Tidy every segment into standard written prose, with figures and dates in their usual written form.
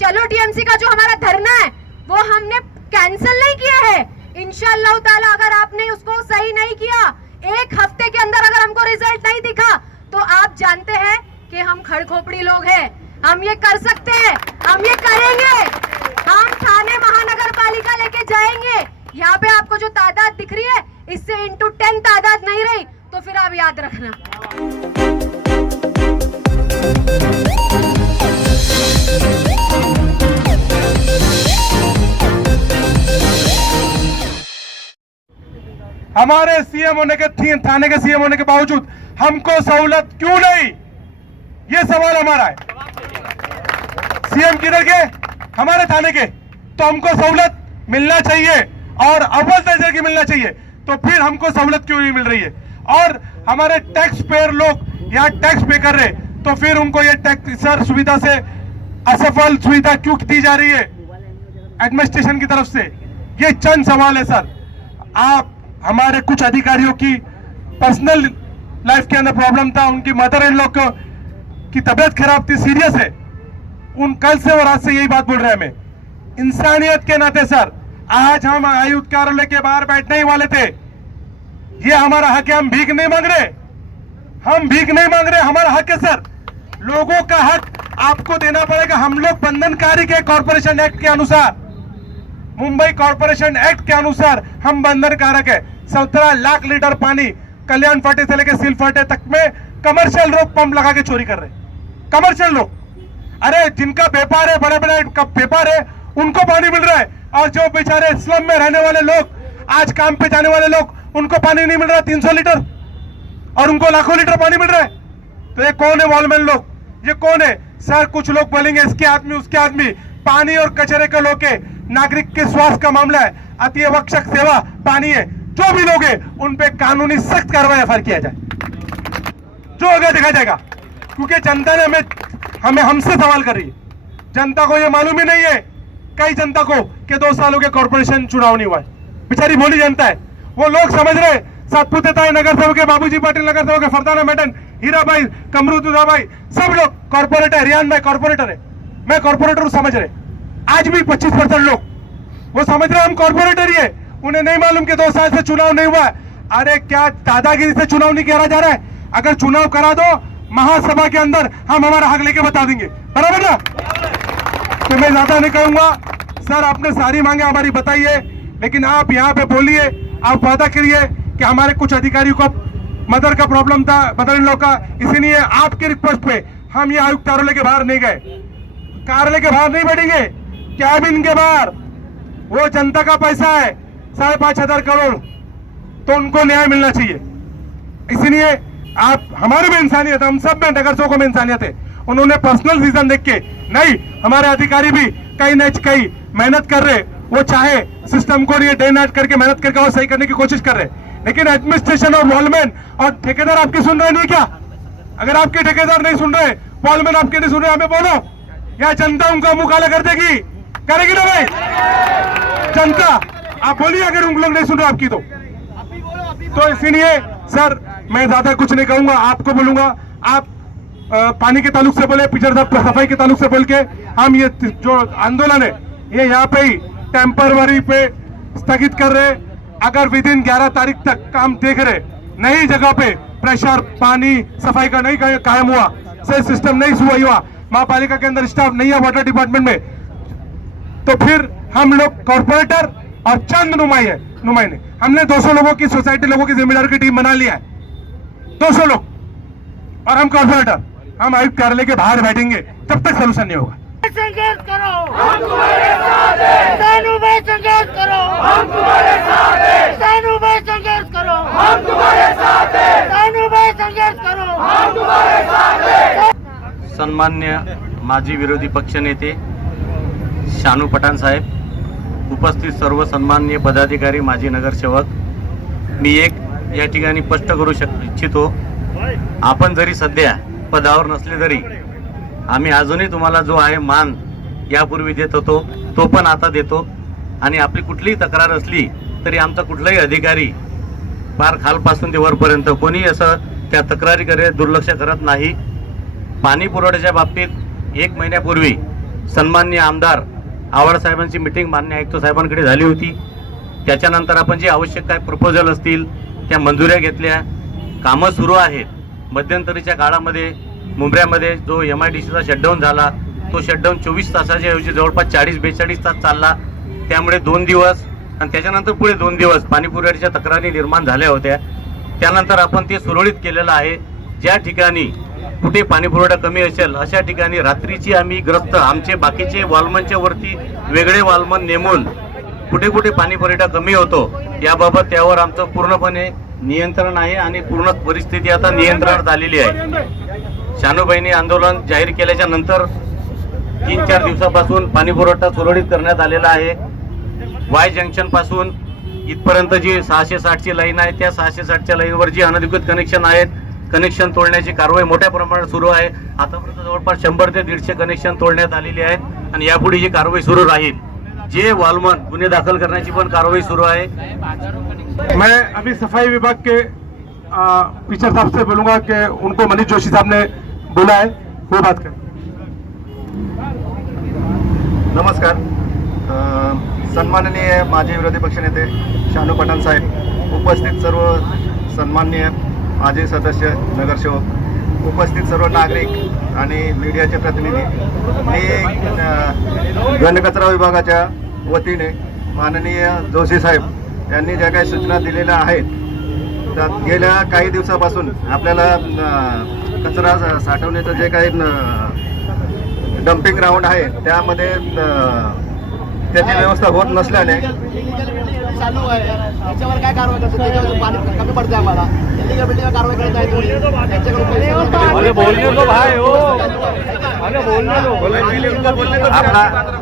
चलो टीएमसी का जो हमारा धरना है वो हमने कैंसिल नहीं किया है। इंशाअल्लाह ताला अगर आपने उसको सही नहीं किया, एक हफ्ते के अंदर अगर हमको रिजल्ट नहीं दिखा, तो आप जानते हैं कि हम खड़खोपड़ी लोग हैं, हम ये कर सकते हैं, हम ये करेंगे। हम ठाणे महानगर पालिका लेके जाएंगे। यहाँ पे आपको जो तादाद दिख रही है, इससे इंटू 10 तादाद नहीं रही, तो फिर आप याद रखना। हमारे सीएम होने के, थाने के सीएम होने के बावजूद हमको सहूलत क्यों नहीं, ये सवाल हमारा है। सीएम किधर के? हमारे थाने के। तो हमको सहूलत मिलना चाहिए और अव्वल दर्जे की मिलना चाहिए, तो फिर हमको सहूलत क्यों नहीं मिल रही है? और हमारे टैक्स पेयर लोग यहाँ टैक्स पे कर रहे, तो फिर उनको ये टैक्स सर सुविधा से असफल सुविधा क्यों दी जा रही है एडमिनिस्ट्रेशन की तरफ से? ये चंद सवाल है सर। आप हमारे कुछ अधिकारियों की पर्सनल लाइफ के अंदर प्रॉब्लम था, उनकी मदर इन लॉ की तबीयत खराब थी, सीरियस है। उन कल से और आज से यही बात बोल रहे हैं हमें। इंसानियत के नाते सर, आज हम आयुक्त कार्यालय के बाहर बैठने ही वाले थे। ये हमारा हक है, हम भीख नहीं मांग रहे, हम भीख नहीं मांग रहे, हमारा हक है सर। लोगों का हक आपको देना पड़ेगा। हम लोग बंधनकारी के कॉर्पोरेशन एक्ट के अनुसार, मुंबई कॉर्पोरेशन एक्ट के अनुसार हम बंधनकारक है। 17 लाख लीटर पानी कल्याण फाटे से लेकर सिल फाटे तक में कमर्शियल लोग पंप लगा के चोरी कर रहे, कमर्शियल लोग। अरे जिनका व्यापार है, बड़े बड़े व्यापार है, उनको पानी मिल रहा है, और जो बेचारे स्लम में रहने वाले लोग, आज काम पे जाने वाले लोग, उनको पानी नहीं मिल रहा 300 लीटर, और उनको लाखों लीटर पानी मिल रहा है। तो ये कौन है वॉलमैन लोग? ये कौन है सर? कुछ लोग बोलेंगे इसके आदमी उसके आदमी। पानी और कचरे के लोग के, नागरिक के स्वास्थ्य का मामला है, अति आवश्यक सेवा पानी है। जो भी लोग हैं उन पे कानूनी सख्त कार्रवाई एफआईआर किया जाए, जो होगा देखा जाएगा। क्योंकि जनता ने हमें हमसे सवाल कर रही है। जनता को ये मालूम ही नहीं है, कई जनता को, कि 2 सालों के कॉर्पोरेशन चुनाव नहीं हुआ है। बेचारी भोली जनता है। वो लोग समझ रहे सातपुते नगर सेवक है, बाबूजी पाटिल नगर सेवक है, फरदाना मैडन, हीरा भाई, कमरू दुधा भाई, सब लोग कॉर्पोरेटर है, रियान भाई कॉर्पोरेटर है, मैं कॉर्पोरेटर समझ रहे। आज भी 25% लोग वो समझ रहे हम कॉर्पोरेटर ही है। उन्हें नहीं मालूम कि 2 साल से चुनाव नहीं हुआ है। अरे क्या दादागिरी से चुनाव नहीं करा जा रहा है? अगर चुनाव करा दो महासभा के अंदर, हम हमारा हक लेके बता देंगे, बराबर ना? तो मैं ज्यादा नहीं कहूंगा सर, आपने सारी मांगे हमारी बताइए, लेकिन आप यहाँ पे बोलिए, आप वादा करिए कि हमारे कुछ अधिकारियों को मदर का प्रॉब्लम था, मदर इन लॉ का, इसीलिए आपके रिक्वेस्ट पे हम ये आयुक्त कार्यालय के बाहर नहीं गए, कार्यालय के बाहर नहीं बैठेंगे, कैबिन के बाहर। वो जनता का पैसा है 5,500 करोड़, तो उनको न्याय मिलना चाहिए। इसलिए आप, हमारे में इंसानियत, हम सब में नगर सेवकों में इंसानियत है। उन्होंने पर्सनल रीजन देख के नहीं, हमारे अधिकारी भी कई न कई मेहनत कर रहे, वो चाहे सिस्टम को ये डे नाइट करके मेहनत करके और सही करने की कोशिश कर रहे, लेकिन एडमिनिस्ट्रेशन और वॉलमैन और ठेकेदार आपकी सुन रहे नहीं क्या? अगर आपके ठेकेदार नहीं सुन रहे, वॉलमैन आपके नहीं सुन रहे, हमें बोलो, या जनता उनका मुंह काला कर देगी, करेगी ना भाई? जनता, आप बोलिए अगर उन लोग नहीं सुन रहे आपकी तो इसीलिए सर मैं ज्यादा कुछ नहीं कहूंगा, आपको बोलूंगा, आप पानी के ताल्लुक से बोले, पिछड़ सफाई के ताल्लुक से बोल के, हम ये जो आंदोलन है ये यहाँ पे ही टेम्परवरी पे स्थगित कर रहे। अगर विद इन 11 तारीख तक काम देख रहे, नई जगह पे प्रेशर, पानी, सफाई का नहीं कायम हुआ, सही सिस्टम नहीं सही हुआ, महापालिका के अंदर स्टाफ नहीं है वाटर डिपार्टमेंट में, तो फिर हम लोग कॉर्पोरेटर और चंद नुमाइंदे हमने 200 लोगों की, सोसाइटी लोगों की जिम्मेदारी की टीम बना लिया है, 200 लोग, और हम कॉर्पोरेटर, हम आयुक्त कार्यालय के बाहर बैठेंगे, तब तक सोल्यूशन नहीं होगा। संघर्ष करो, हम तुम्हारे साथ हैं। सानू भाई संघर्ष करो, हम तुम्हारे साथ हैं। सानू भाई संघर्ष करो, हम तुम्हारे साथ हैं। सानू भाई संघर्ष करो, हम तुम्हारे साथ हैं। सन्मान्य माजी विरोधी पक्षनेते शानू पठाण साहेब, उपस्थित सर्व सन्मान्य पदाधिकारी, माजी नगरसेवक, मी एक या ठिकाणी स्पष्ट करू इच्छितो, आपण जरी सध्या पदावर नसले तरी आम्ही अजूनही तुम्हाला जो आहे मान यापूर्वी देत होतो तो पण आता देतो, आणि आपली कुठलीही तक्रार असली तरी आमचा कुठलाही अधिकारी फार खालपासून ते वरपर्यंत कोणी असं त्या तक्रारीकडे दुर्लक्ष करत नाही। पाणी पुरवठ्याच्या बाबतीत 1 महिन्यापूर्वी सन्माननीय आमदार आव्हाड साहेबांची मिटिंग मान्य आयुक्त साहेबांकडे झाली होती. त्याच्यानंतर आपण जे आवश्यक काय प्रपोजल असतील त्या मंजुऱ्या घेतल्या. कामं सुरू आहेत. मध्यंतरीच्या काळामध्ये मुंबऱ्यामध्ये जो MIDCचा शटडाऊन झाला तो शटडाऊन 24 तासाच्या ऐवजी जवळपास 40-42 तास चालला. त्यामुळे 2 दिवस आणि त्याच्यानंतर पुढे 2 दिवस पाणीपुरवठ्याच्या तक्रारी निर्माण झाल्या होत्या. त्यानंतर आपण ते सुरळीत केलेलं आहे. ज्या ठिकाणी कुठे पाणीपुरवठा कमी असेल अशा ठिकाणी रात्रीची आम्ही ग्रस्त आमचे बाकीचे वॉलमनच्या वरती वेगळे वॉलमन नेमून कुठे कुठे पाणीपुरवठा कमी होतो याबाबत त्यावर आमचं पूर्णपणे नियंत्रण आहे आणि पूर्ण परिस्थिती आता नियंत्रणात आलेली आहे. शानूबाईंनी आंदोलन जाहीर केल्याच्या नंतर 3-4 दिवसापासून पाणीपुरवठा सुरळीत करण्यात आलेला आहे. वाय जंक्शन पासून इथपर्यंत जी 660ची लाईन आहे त्या 660च्या लाईनवर जी अनधिकृत कनेक्शन आहेत कनेक्शन तोडण्याची कारवाई मोठ्या प्रमाणात सुरू आहे. आतापर्यंत जवळपास 100 ते 150 कनेक्शन तोडण्यात आलेली आहेत आणि यापुढे ही कारवाई सुरू राहील. जे वॉलमन गुन्हे दाखल करण्याची पण कारवाई सुरू आहे. मैं अभी सफाई विभाग के टीचर साहब से बोलूंगा कि उनको मनीष जोशी साहब ने बोला है वो बात करें. नमस्कार. सन्माननीय माजी विरोधी पक्षनेते शानू पठाण साहेब, उपस्थित सर्व सन्माननीय माजी सदस्य, नगरसेवक, उपस्थित सर्व नागरिक आणि मीडियाचे प्रतिनिधी, मी घनकचरा विभागाच्या वतीने माननीय जोशी साहेब यांनी ज्या काही सूचना दिलेल्या आहेत तर गेल्या काही दिवसापासून आपल्याला कचरा साठवण्याचं जे काही डम्पिंग ग्राउंड आहे त्यामध्ये त्याची व्यवस्था होत नसल्याने चालू आहे. त्याच्यावर काय कारवाई करतो? त्याच्यावर पाणी कमी पडते आम्हाला. इल्लीगल बिल्डिंग कारवाई करत आहे तुम्ही. त्यांच्याकडून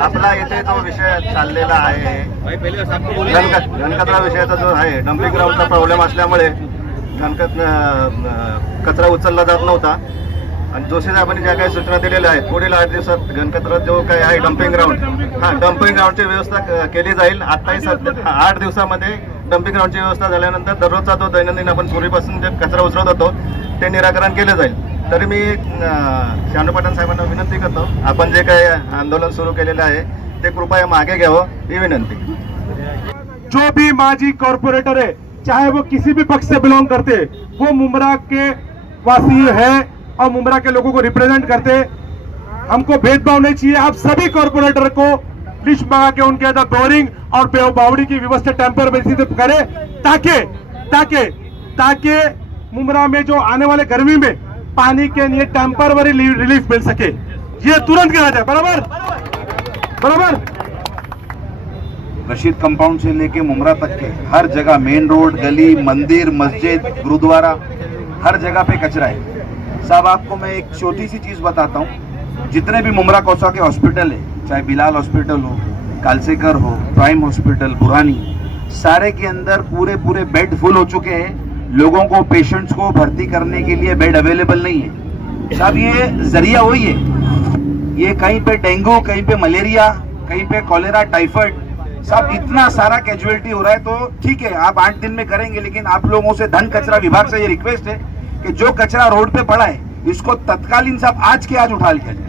आपला इथे जो विषय चाललेला आहे घनकचरा विषयाचा जो आहे डम्पिंग ग्राउंडचा प्रॉब्लेम असल्यामुळे कचरा उचलला जात नव्हता आणि जोशी साहेबांनी ज्या काही सूचना दिलेल्या आहेत पुढील 8 दिवसात घनकचरा जो काही आहे डम्पिंग ग्राउंडची व्यवस्था केली जाईल. आत्ताही 8 दिवसामध्ये डम्पिंग ग्राउंडची व्यवस्था झाल्यानंतर दररोजचा जो दैनंदिन आपण पूर्वीपासून जे कचरा उचलत होतो ते निराकरण केले जाईल. तरी मी शानू पठाण साहेबांना विनंती करतो आपण जे काही आंदोलन सुरू केलेलं आहे ते कृपया मागे घ्यावं ही विनंती. जो भी माजी कॉर्पोरेटर है चाहे वो किसी भी पक्ष से बिलोंग करते वो मुमरा के वासी है और मुमरा के लोगों को रिप्रेजेंट करते. हमको भेदभाव नहीं चाहिए. आप सभी कॉर्पोरेटर को लिस्ट मंगा के उनके अंदर बोरिंग और बावड़ी की व्यवस्था टेम्पर बेसिस पे करे ताकि मुमरा में जो आने वाले गर्मी में पानी के लिए टेम्पररी रिलीफ मिल सके. ये तुरंत किया जाए. बराबर. रशीद कंपाउंड से लेके मुमरा तक के हर जगह मेन रोड, गली, मंदिर, मस्जिद, गुरुद्वारा, हर जगह पे कचरा है. साहब आपको मैं एक छोटी सी चीज बताता हूँ. जितने भी मुमरा कौसा के हॉस्पिटल है, चाहे बिलाल हॉस्पिटल हो, कालसेकर हो, प्राइम हॉस्पिटल, बुरानी, सारे के अंदर पूरे बेड फुल हो चुके हैं. लोगों को, पेशेंट्स को भर्ती करने के लिए बेड अवेलेबल नहीं है. साहब ये जरिया वही है. ये कहीं पे डेंगू, कहीं पे मलेरिया, कहीं पे कॉलेरा, टाइफाइड. साहब इतना सारा कैजुअलिटी हो रहा है. तो ठीक है आप 8 दिन में करेंगे, लेकिन आप लोगों से घन कचरा विभाग से ये रिक्वेस्ट है कि जो कचरा रोड पे पड़ा है इसको तत्कालीन साहब आज के आज उठा लिया जाए.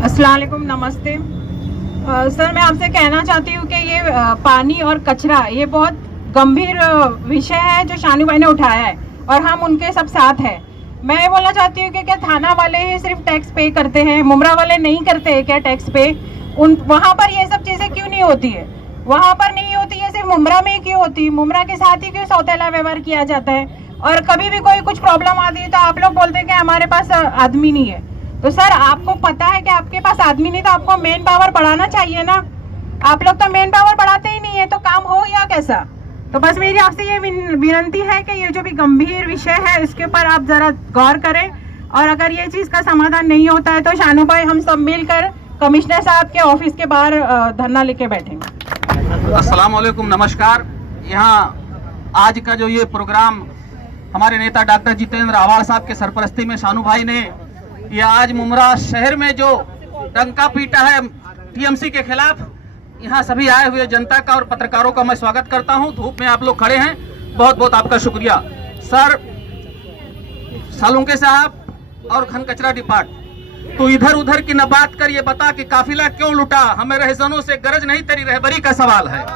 अस्सलाम वालेकुम, नमस्ते सर. मैं आपसे कहना चाहती हूँ कि ये पानी और कचरा ये बहुत गंभीर विषय है जो शानू भाई ने उठाया है और हम उनके सब साथ हैं. मैं ये बोलना चाहती हूँ कि क्या थाना वाले ही सिर्फ टैक्स पे करते हैं, मुमरा वाले नहीं करते हैं क्या टैक्स पे? वहाँ पर ये सब चीजें क्यों नहीं होती है? वहाँ पर नहीं होती है, सिर्फ मुमरा में क्यों होती है? मुमरा के साथ ही क्यों सौतेला व्यवहार किया जाता है? और कभी भी कोई कुछ प्रॉब्लम आती है तो आप लोग बोलते हैं कि हमारे पास आदमी नहीं है। तो सर आपको पता है कि आपके पास आदमी नहीं, तो आपको मेन पावर बढ़ाना चाहिए ना। आप लोग तो मेन पावर बढ़ाते ही नहीं है, तो काम हो या कैसा? तो बस मेरी आपसे ये विनती है कि ये जो भी गंभीर विषय है इसके ऊपर आप जरा गौर करें, और अगर ये चीज का समाधान नहीं होता है तो शानू भाई हम सब मिलकर कमिश्नर साहब के ऑफिस के बाहर धरना लेके बैठेंगे। अस्सलाम वालेकुम, नमस्कार। यहाँ आज का जो ये प्रोग्राम हमारे नेता डॉक्टर जितेंद्र आवाड़ साहब के सरपरस्ती में शानू भाई ने ये आज मुमरा शहर में जो डंका पीटा है टीएमसी के खिलाफ, यहाँ सभी आए हुए जनता का और पत्रकारों का मैं स्वागत करता हूँ। धूप में आप लोग खड़े हैं, बहुत बहुत आपका शुक्रिया। सर सालुंके साहब और घन कचरा डिपार्ट, तो इधर उधर की न बात कर, ये बता कि काफिला क्यों लुटा, हमें रहजनों से गरज नहीं, तेरी रहबरी का सवाल है।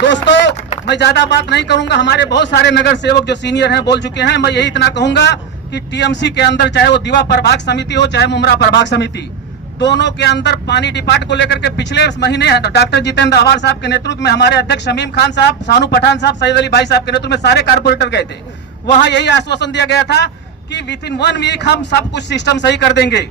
दोस्तों मैं ज्यादा बात नहीं करूंगा, हमारे बहुत सारे नगर सेवक जो सीनियर हैं बोल चुके हैं। मैं यही इतना कहूंगा कि टीएमसी के अंदर चाहे वो दीवा प्रभाग समिति हो चाहे मुमरा प्रभाग समिति, दोनों के अंदर पानी डिपार्ट को लेकर के पिछले महीने डॉक्टर जितेंद्र आवाड़ साहब के नेतृत्व में हमारे अध्यक्ष शमीम खान साहब, शानू पठान साहब, सईद अली भाई साहब के नेतृत्व में सारे कारपोरेटर गए थे। वहां यही आश्वासन दिया गया था कि विद इन 1 वीक हम सब कुछ सिस्टम सही कर देंगे।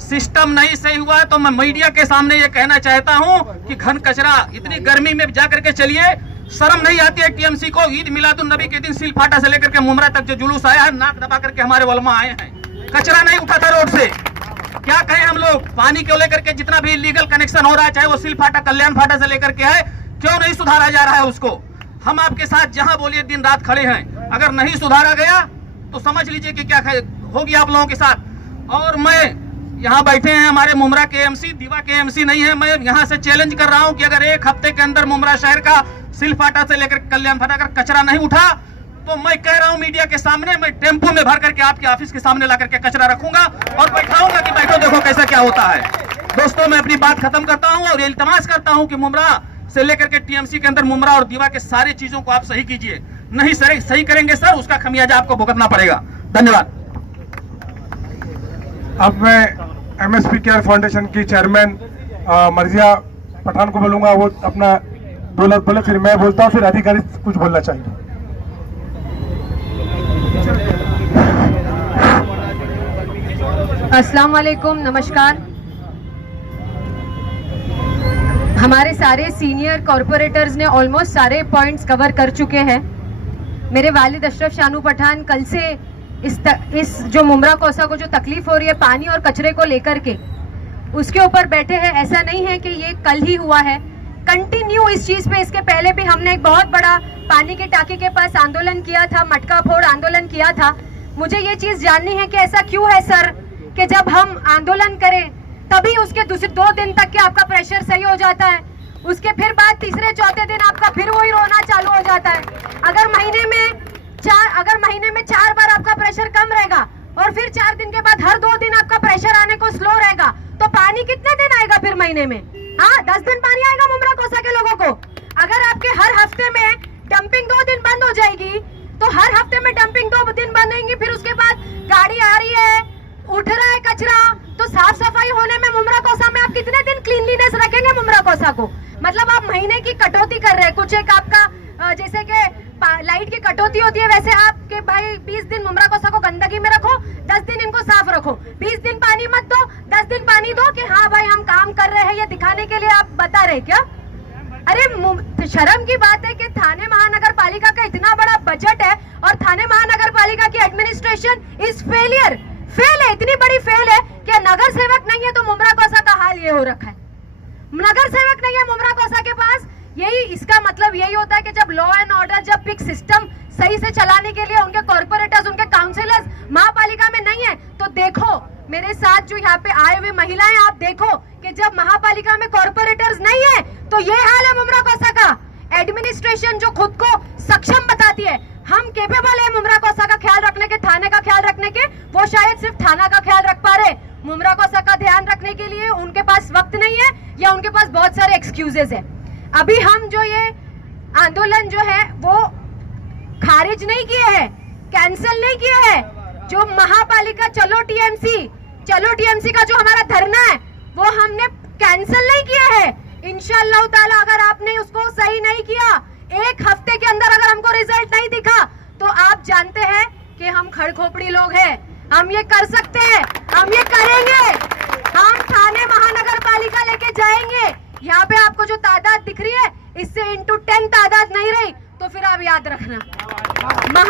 सिस्टम नहीं सही हुआ तो मैं मीडिया के सामने ये कहना चाहता हूं कि घन कचरा इतनी गर्मी में जाकर के चलिए, शर्म नहीं आती है टीएमसी को? ईद मिलादुन नबी के दिन सिल फाटा से लेकर के मुमरा तक जो जुलूस आया है, नाक दबा करके हमारे वलमा आए हैं, कचरा नहीं उठा था रोड से। क्या कहें हम लोग? पानी को लेकर के जितना भी इलीगल कनेक्शन हो रहा है, चाहे वो सिल फाटा कल्याण फाटा से लेकर के है, क्यों नहीं सुधारा जा रहा है उसको? हम आपके साथ जहां बोलिए दिन रात खड़े हैं। अगर नहीं सुधारा गया तो समझ लीजिए कि क्या होगी आप लोगों के साथ। और मैं यहाँ बैठे हैं हमारे मुमरा के एमसी, दीवा के एमसी नहीं है। मैं यहाँ से चैलेंज कर रहा हूँ कि अगर 1 हफ्ते के अंदर मुमरा शहर का सिल फाटा से लेकर कल्याण फाटा अगर कचरा नहीं उठा तो मैं कह रहा हूं मीडिया के सामने, मैं टेम्पो में भर करके आपके ऑफिस के सामने ला करके कचरा रखूंगा और बैठाऊंगा कि बैठो देखो कैसा क्या होता है। दोस्तों मैं अपनी बात खत्म करता हूं और इल्तमास करता हूं कि मुमरा से लेकर के टीएमसी के अंदर मुमरा और दीवा के सारी चीजों को आप सही कीजिए। नहीं सही करेंगे सर, उसका खमियाजा आपको भुगतना पड़ेगा। धन्यवाद। अब मैं एमएसपी केयर फाउंडेशन की चेयरमैन मर्जिया पठान को बोलूंगा, वो अपना 2 लफ्ज बोले, फिर मैं बोलता हूँ, फिर अधिकारी कुछ बोलना चाहिए। अस्सलाम वालेकुम, नमस्कार। हमारे सारे सीनियर कॉरपोरेटर्स ने ऑलमोस्ट सारे पॉइंट्स कवर कर चुके हैं। मेरे वालिद अशरफ शानू पठान कल से इस जो मुमरा कोसा को जो तकलीफ हो रही है पानी और कचरे को लेकर के, उसके ऊपर बैठे हैं। ऐसा नहीं है कि ये कल ही हुआ है, कंटिन्यू इस चीज पे इसके पहले भी हमने एक बहुत बड़ा पानी के टाकी के पास आंदोलन किया था, मटका फोड़ आंदोलन किया था। मुझे ये चीज जाननी है कि ऐसा क्यों है सर कि जब हम आंदोलन करें तभी उसके 2 दिन तक के आपका प्रेशर सही हो जाता है, उसके फिर बाद तीसरे चौथे दिन आपका फिर वही रोना चालू हो जाता है। अगर महीने में 4 बार आपका प्रेशर कम रहेगा और फिर 4 दिन के बाद हर 2 दिन आपका प्रेशर आने को स्लो रहेगा, तो पानी कितने दिन आएगा फिर महीने में? हाँ, 10 दिन पानी आएगा मुमरा कोसा के लोगों को। अगर आपके हर हफ्ते में डंपिंग 2 दिन बंद हो जाएगी तो हर हफ्ते में डंपिंग 2 दिन बंद होंगी, फिर उसके बाद गाड़ी आ रही है, उठ रहा है कचरा, तो साफ सफाई होने में मुमरा कोसा में आप कितने दिन क्लीनलीनेस रखेंगे मुमरा कोसा को? मतलब आप महीने की कटौती कर रहे हैं। कुछ एक आपका जैसे कि लाइट की कटौती होती है, वैसे आपके भाई 20 दिन मुमरा कोसा को गंदगी में रखो, 10 दिन इनको साफ रखो। 20 दिन पानी मत दो, 10 दिन पानी दो कि हाँ भाई हम काम कर रहे हैं, ये दिखाने के लिए आप बता रहे क्या? अरे शर्म की बात है कि थाने महानगर पालिका का इतना बड़ा बजट है और थाने महानगर पालिका की एडमिनिस्ट्रेशन इज फेल है, इतनी बड़ी फेल है कि नगर सेवक नहीं है तो मुमरा कोसा का हाल ये हो रखा है। नगर सेवक नहीं है मुमरा कोसा के पास। यही इसका मतलब यही होता है कि जब लॉ एंड ऑर्डर, जब पिक सिस्टम सही से चलाने के लिए उनके कॉर्पोरेटर्स, उनके काउंसिलर्स महापालिका में नहीं है, तो देखो मेरे साथ जो यहाँ पे आए हुए महिलाएं, आप देखो कि जब महापालिका में कॉर्पोरेटर्स नहीं है तो ये हाल है मुमरा कोसा का। एडमिनिस्ट्रेशन जो खुद को सक्षम बताती है, हम केपेबल है मुमरा कोसा का ख्याल रखने के, थाने का ख्याल रखने के, वो शायद सिर्फ थाना का ख्याल रख पा रहे, मुमरा कोसा का ध्यान रखने के लिए उनके पास वक्त नहीं है या उनके पास बहुत सारे एक्सक्यूजेस है। अभी हम जो ये आंदोलन जो है वो खारिज नहीं किए हैं, कैंसिल नहीं किए हैं, जो महापालिका चलो टीएमसी का जो हमारा धरना है वो हमने कैंसिल नहीं किया है। इंशाअल्लाह ताला अगर आपने उसको सही नहीं किया, एक हफ्ते के अंदर अगर हमको रिजल्ट नहीं दिखा, तो आप जानते हैं कि हम खड़खोपड़ी लोग हैं, हम ये कर सकते हैं, हम ये करेंगे। हम ठाणे महानगर पालिका लेके जाएंगे। यहाँ पे आपको जो तादाद दिख रही है इससे इंटू 10 तादाद नहीं रही तो फिर आप याद रखना।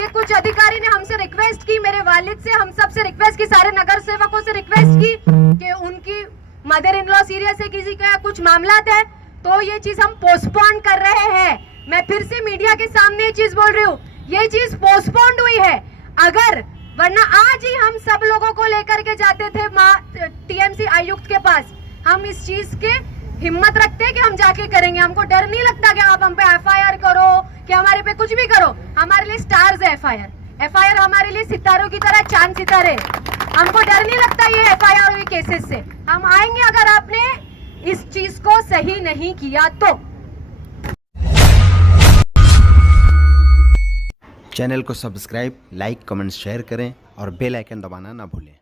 कुछ अधिकारी ने हमसे रिक्वेस्ट की, मेरे वालिद से, हम सब से रिक्वेस्ट की, सारे नगर सेवकों से रिक्वेस्ट की कि उनकी मदर इन लॉ सीरियस है, किसी का कुछ मामला है, तो ये चीज हम पोस्टपोन कर रहे हैं। मैं फिर से मीडिया के सामने ये चीज बोल रही हूँ, ये चीज पोस्टपोन्ड हुई है। अगर वरना आज ही हम सब लोगों को लेकर के जाते थे टीएमसी आयुक्त के पास। हम इस चीज के हिम्मत रखते हैं कि हम जाके करेंगे। हमको डर नहीं लगता कि आप हम पे एफआईआर करो, कि हमारे पे कुछ भी करो। हमारे लिए स्टार्स है एफआईआर हमारे लिए सितारों की तरह चांद सितारे। हमको डर नहीं लगता ये एफआईआर हुई केसेस से। हम आएंगे अगर आपने इस चीज को सही नहीं किया तो। चैनल को सब्सक्राइब, लाइक, कमेंट, शेयर करें और बेल आइकन दबाना ना भूलें।